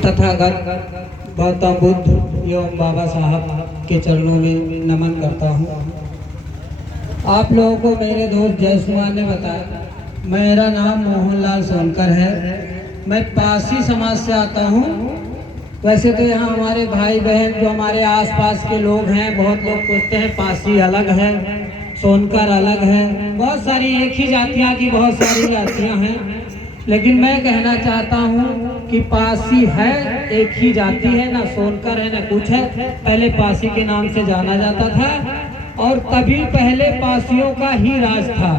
तथागत गौतम बुद्ध एवं बाबा साहब के चरणों में नमन करता हूँ। आप लोगों को मेरे दोस्त जयसुमान ने बताया, मेरा नाम मोहनलाल सोनकर है। मैं पासी समाज से आता हूँ। वैसे तो यहाँ हमारे भाई बहन जो हमारे आसपास के लोग हैं, बहुत लोग पूछते हैं पासी अलग है, सोनकर अलग है। बहुत सारी एक ही जातियाँ की बहुत सारी जातियाँ हैं, लेकिन मैं कहना चाहता हूँ कि पासी है एक ही जाति है, ना सोनकर है ना कुछ है। पहले पासी के नाम से जाना जाता था और तभी पहले पासियों का ही राज था।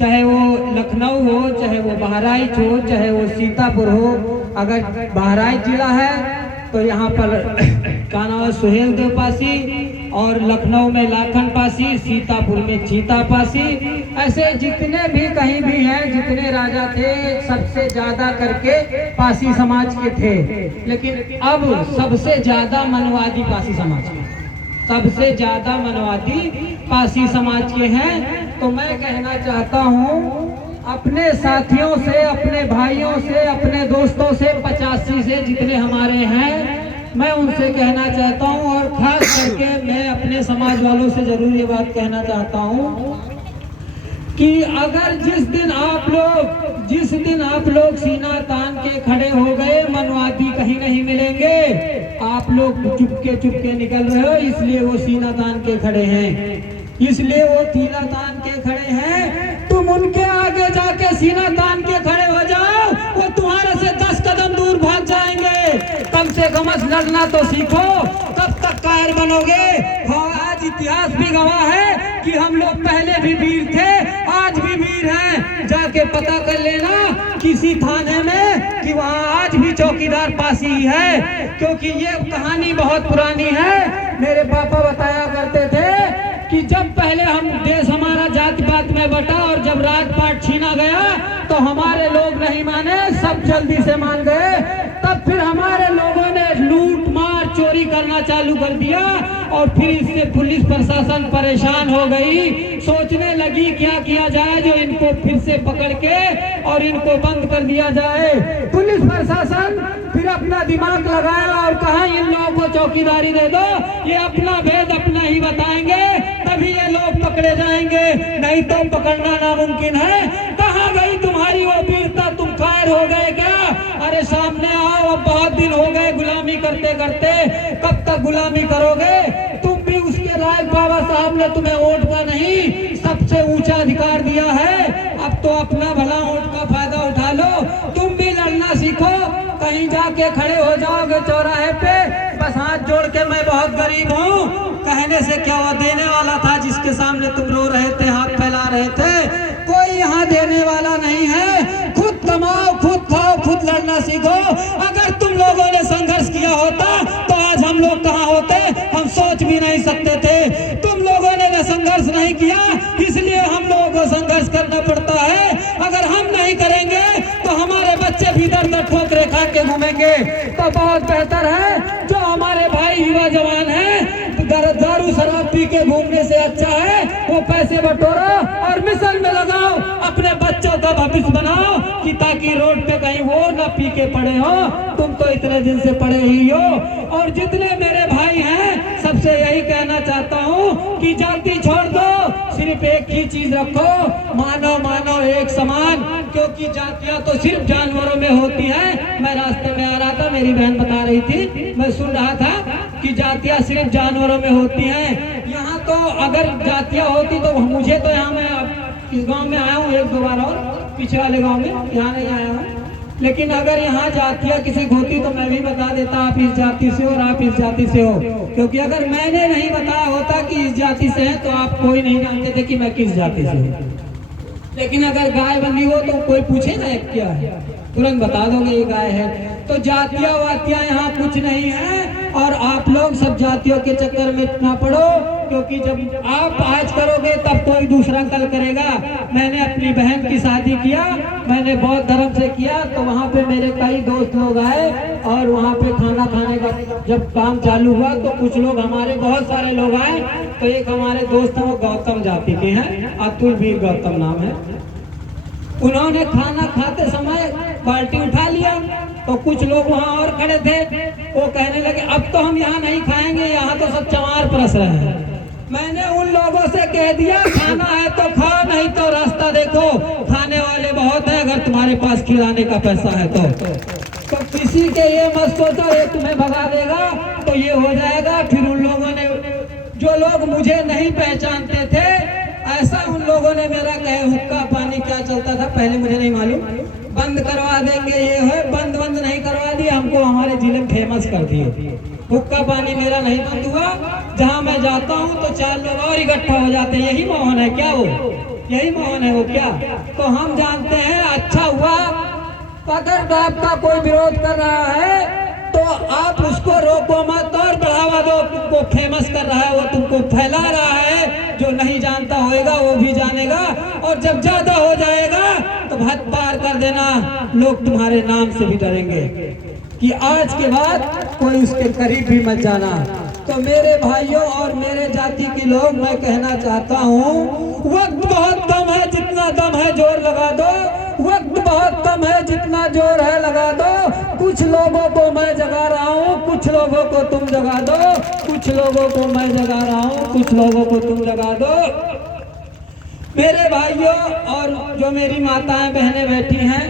चाहे वो लखनऊ हो, चाहे वो बहराइच हो, चाहे वो सीतापुर हो। अगर बहराइच जिला है तो यहाँ पर का नाम है सुहेल देव पासी, और लखनऊ में लाखन पासी, सीतापुर में चीता पासी। ऐसे जितने भी कहीं भी हैं, जितने राजा थे, सबसे ज्यादा करके पासी समाज के थे। लेकिन अब सबसे ज्यादा मनवादी पासी समाज के, सबसे ज्यादा मनवादी पासी समाज के हैं। तो मैं कहना चाहता हूँ अपने साथियों से, अपने भाइयों से, अपने दोस्तों से, 85 से जितने हमारे हैं, मैं उनसे कहना चाहता हूँ, और खास करके मैं अपने समाज वालों से जरूर ये बात कहना चाहता हूँ कि अगर जिस दिन आप लोग सीना तान के खड़े हो गए, मनवादी कहीं नहीं मिलेंगे। आप लोग चुपके निकल रहे हो, इसलिए वो सीना तान के खड़े हैं, इसलिए वो तीला तान के खड़े हैं। तुम उनके आगे जाके सीना तान के खड़े हो जाओ, वो तुम्हारे से 10 कदम दूर भाग जाएंगे। कम से कम लड़ना तो सीखो, कब तक कायर बनोगे? आज इतिहास भी गवाह है कि हम लोग पहले भी वीर थे, आज भी वीर हैं। जाके पता कर लेना किसी थाने में कि वहाँ आज भी चौकीदार पासी है, क्योंकि ये कहानी बहुत पुरानी है। मेरे पापा बताया करते थे कि जब पहले हम देश हमारा जाति पात में बटा और जब राजपाट छीना गया तो हमारे लोग नहीं माने, सब जल्दी से मान गए। तब फिर हमारे लोगों ने लूट मार चोरी करना चालू कर दिया, और फिर इससे पुलिस प्रशासन परेशान हो गई, सोचने लगी क्या किया जाए जो इनको फिर से पकड़ के और इनको बंद कर दिया जाए। पुलिस प्रशासन फिर अपना दिमाग लगाया और कहा इन लोगों को चौकीदारी दे दो, ये अपना भेद अपना ही बताएंगे, तभी ये लोग पकड़े जाएंगे, नहीं तो पकड़ना नामुमकिन है। कहाँ गई तुम्हारी वो वीरता? तुम कायर हो गए क्या? अरे सामने आओ, अब बहुत दिन हो गए गुलामी करते करते, कब तक गुलामी करोगे? तुम भी उसके लायक, बाबा साहब ने तुम्हें वोट का नहीं सबसे ऊंचा अधिकार दिया है, अब तो अपना भला वोट का फायदा उठा लो। तुम भी लड़ना सीखो, कहीं जाके खड़े हो जाओगे चौराहे पे, बस हाथ जोड़ के मैं बहुत गरीब हूँ कहने से क्या वो देने वाला था जिसके सामने तुम रो रहे थे, हाथ फैला रहे थे? कोई यहाँ देने वाला नहीं है। खुद कमाओ, खुद खाओ, खुद लड़ना सीखो। अगर तुम लोगों ने संघर्ष किया होता तो आज हम लोग कहाँ होते, हम सोच भी नहीं सकते थे। तुम लोगों ने संघर्ष नहीं किया, इसलिए हम लोगों को संघर्ष करना पड़ता है। अगर हम नहीं करेंगे तो हमारे बच्चे भी दर दर ठोकरे खा के घूमेंगे। तो बहुत बेहतर है जो हमारे भाई युवा जवान हैं, दारू शराब पी के घूमने से अच्छा है वो पैसे बटोरो और मिशन में लगाओ, अपने बच्चों का भविष्य बनाओ, कि ताकि रोड पे कहीं वो ना पी के पड़े हो। तुम तो इतने दिन से पड़े ही हो। और जितने मेरे भाई हैं सबसे यही कहना चाहता हूँ कि जाति छोड़ दो, सिर्फ एक ही चीज रखो, मानव मानव एक समान। क्योंकि जातियां तो सिर्फ जानवरों में होती हैं। मैं रास्ते में आ रहा था, मेरी बहन बता रही थी, मैं सुन रहा था कि जातियां सिर्फ जानवरों में होती हैं। यहाँ तो अगर जातियां होती तो मुझे तो यहाँ मैं इस गांव में आया हूँ 1-2 बार, और पीछे वाले गांव में, यहाँ नहीं आया हूँ। लेकिन अगर यहाँ जातियाँ किसी को होती तो मैं भी बता देता आप इस जाति से हो और आप इस जाति से हो। क्योंकि अगर मैंने नहीं बताया होता कि इस जाति से है तो आप कोई नहीं जानते थे कि मैं किस जाति से हूँ। लेकिन अगर गाय बंधी हो तो कोई पूछे ना क्या है, तुरंत बता दोगे ये गाय है। तो जातियाँ वातियाँ यहाँ कुछ नहीं है, और आप लोग सब जातियों के चक्कर में ना पड़ो, क्योंकि जब आप आज करोगे तब कोई दूसरा कल करेगा। मैंने अपनी बहन की शादी किया, मैंने बौद्ध धर्म से किया, तो वहाँ पे मेरे कई दोस्त लोग आए, और वहाँ पे खाना खाने का जब काम चालू हुआ तो कुछ लोग हमारे, बहुत सारे लोग आए। तो एक हमारे दोस्त हैं, वो गौतम जाति के हैं, अतुल वीर गौतम नाम है। उन्होंने खाना खाते समय बाल्टी उठा लिया तो कुछ लोग वहाँ और खड़े थे, वो कहने लगे अब तो हम यहाँ नहीं खाएंगे, यहाँ तो सब चमार परस रहे हैं। मैंने उन लोगों से कह दिया खाना है तो खाओ, नहीं तो रास्ता देखो, खाने वाले बहुत है अगर तुम्हारे पास खिलाने का पैसा है तो किसी के ये मत सोचो ये तुम्हें भगा देगा तो ये हो जाएगा। फिर उन लोगों ने, जो लोग मुझे नहीं पहचानते थे, ऐसा उन लोगों ने मेरा कहे हुक्का पानी क्या चलता था पहले मुझे नहीं मालूम, बंद करवा देंगे, ये है बंद नहीं करवा दिया, हमको हमारे जिले में फेमस कर दिए। हुक्का पानी मेरा नहीं बंद हुआ, जहाँ मैं जाता हूँ तो 4 लोग और इकट्ठा हो जाते हैं। यही माहौल है क्या? वो यही माहौल है वो क्या? तो हम जानते हैं अच्छा हुआ। अगर आपका कोई विरोध कर रहा है तो आप उसको रोको मत और बढ़ावा दो। तुमको फेमस कर रहा है वो, तुमको फैला रहा है, जो नहीं जानता होएगा वो भी जानेगा, और जब ज्यादा हो जाएगा तो हद पार कर देना, लोग तुम्हारे नाम से भी डरेंगे कि आज के बाद कोई उसके करीब भी मत जाना। तो मेरे भाइयों और मेरे जाति के लोग, मैं कहना चाहता हूँ वक्त बहुत कम है, जितना दम है जोर लगा दो। वक्त बहुत कम है, जितना जोर है लगा दो। कुछ लोगों को मैं जगा रहा हूँ, कुछ लोगों को तुम जगा दो। कुछ लोगों को मैं जगा रहा हूँ, कुछ लोगों को तुम जगा दो। मेरे भाइयों और जो मेरी माताएं बहनें बैठी हैं,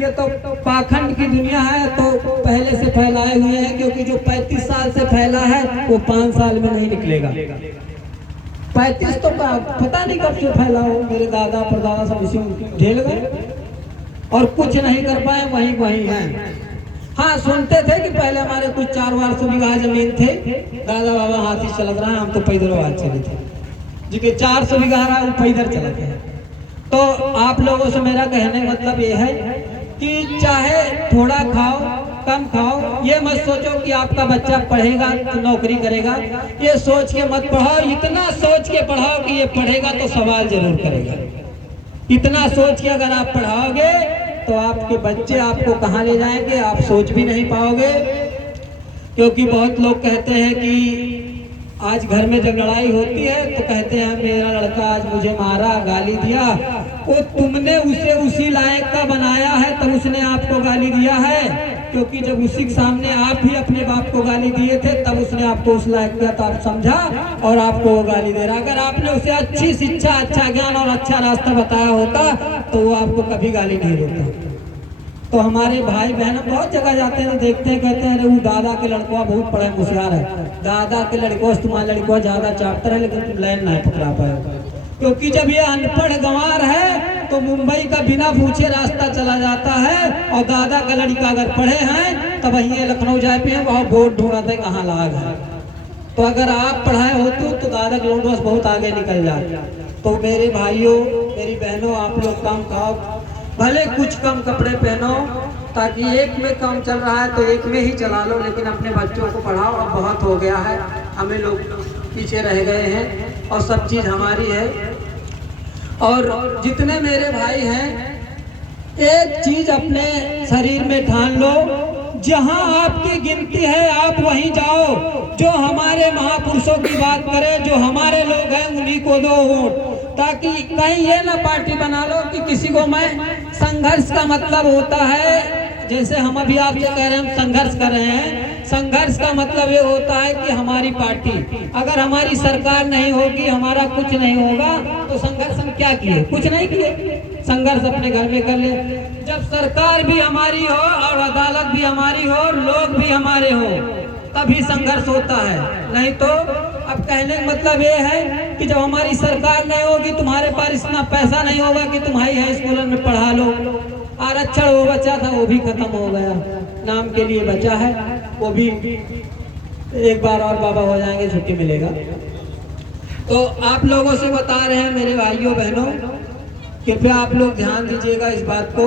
ये तो पाखंड की दुनिया है, तो पहले से फैलाए हुए हैं, क्योंकि जो 35 साल से फैला है वो 5 साल में नहीं निकलेगा। 35 तो पता नहीं कब से फैला हो, मेरे दादा परदादा सब इसी में ढेल गए और कुछ नहीं कर पाए, वहीं हैं। हाँ, सुनते थे कि पहले हमारे कुछ 400 बीघा जमीन थे, दादा बाबा हाथी चलत रहा है, हम तो पैदल हाथ चले थे, जिनके 400 बीघा रहा वो पैदल चलते हैं। तो आप लोगों से मेरा कहने का मतलब ये है कि चाहे थोड़ा खाओ कम खाओ, ये मत सोचो कि आपका बच्चा पढ़ेगा तो नौकरी करेगा, ये सोच के मत पढ़ाओ। इतना सोच के पढ़ाओ कि ये पढ़ेगा तो सवाल जरूर करेगा। इतना सोच के अगर आप पढ़ाओगे तो आपके बच्चे आपको कहाँ ले जाएंगे आप सोच भी नहीं पाओगे। क्योंकि बहुत लोग कहते हैं कि आज घर में जब लड़ाई होती है तो कहते हैं मेरा लड़का आज मुझे मारा, गाली दिया। वो तुमने उसे उसी लायक का बनाया है तब उसने आपको गाली दिया है, क्योंकि जब उसी के सामने आप भी अपने बाप को गाली दिए थे तब उसने आपको उस लायक किया, तो आप समझा और आपको वो गाली दे रहा। अगर आपने उसे अच्छी शिक्षा, अच्छा ज्ञान और अच्छा रास्ता बताया होता तो वो आपको कभी गाली नहीं देता। तो हमारे भाई बहन बहुत जगह जाते हैं तो देखते हैं, कहते हैं अरे वो दादा के लड़का बहुत पढ़ा होशियार है, दादा के लड़कों से तुम्हारा लड़का ज्यादा चाप्टर है लेकिन तुम लाइन नहीं पकड़ा पाए। क्योंकि जब ये अनपढ़ गंवार है तो मुंबई का बिना पूछे रास्ता चला जाता है, और दादा का लड़का अगर पढ़े हैं तब वहीं लखनऊ जाए पे हैं, वहाँ बोर्ड ढूंढते कहाँ लाग है। तो अगर आप पढ़ाए होते तो दादा के लोग बहुत आगे निकल जाते। तो मेरे भाइयों मेरी बहनों, आप लोग कम खाओ, भले कुछ कम कपड़े पहनो, ताकि एक में काम चल रहा है तो एक में ही चला लो, लेकिन अपने बच्चों को पढ़ाओ। अब बहुत हो गया है, हमें लोग पीछे रह गए हैं और सब चीज़ हमारी है। और जितने मेरे भाई हैं, एक चीज अपने शरीर में ठान लो, जहां आपकी गिनती है आप वहीं जाओ। जो हमारे महापुरुषों की बात करें, जो हमारे लोग हैं उन्हीं को दो वोट, ताकि कहीं ये ना पार्टी बना लो कि किसी को मैं। संघर्ष का मतलब होता है, जैसे हम अभी आपसे कह रहे हैं हम संघर्ष कर रहे हैं, संघर्ष का मतलब ये होता है कि हमारी पार्टी, अगर हमारी सरकार नहीं होगी, हमारा कुछ नहीं होगा, तो संघर्ष हम क्या किए? कुछ नहीं किए। संघर्ष अपने घर में कर ले। जब सरकार भी हमारी हो और अदालत भी हमारी हो और लोग भी हमारे हो, तभी संघर्ष होता है। नहीं तो अब कहने का मतलब ये है कि जब हमारी सरकार नहीं होगी, तुम्हारे पास इतना पैसा नहीं होगा कि तुम हाई स्कूलों में पढ़ा लो। आरक्षण वो बचा था वो भी खत्म हो गया, नाम के लिए बचा है, वो भी एक बार और बाबा हो जाएंगे छुट्टी मिलेगा। तो आप लोगों से बता रहे हैं मेरे भाइयों बहनों, कृपया आप लोग ध्यान दीजिएगा इस बात को।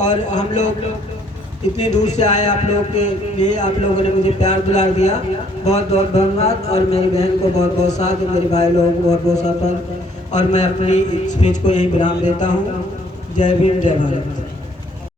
और हम लोग इतनी दूर से आए आप लोगों के लिए, आप लोगों ने मुझे प्यार दुलार दिया, बहुत बहुत धन्यवाद। और मेरी बहन को बहुत बहुत साथ, मेरे भाई लोगों को बहुत बहुत साथ। और मैं अपनी स्पीच को यहीं विराम देता हूँ। जय भीम, जय भारत।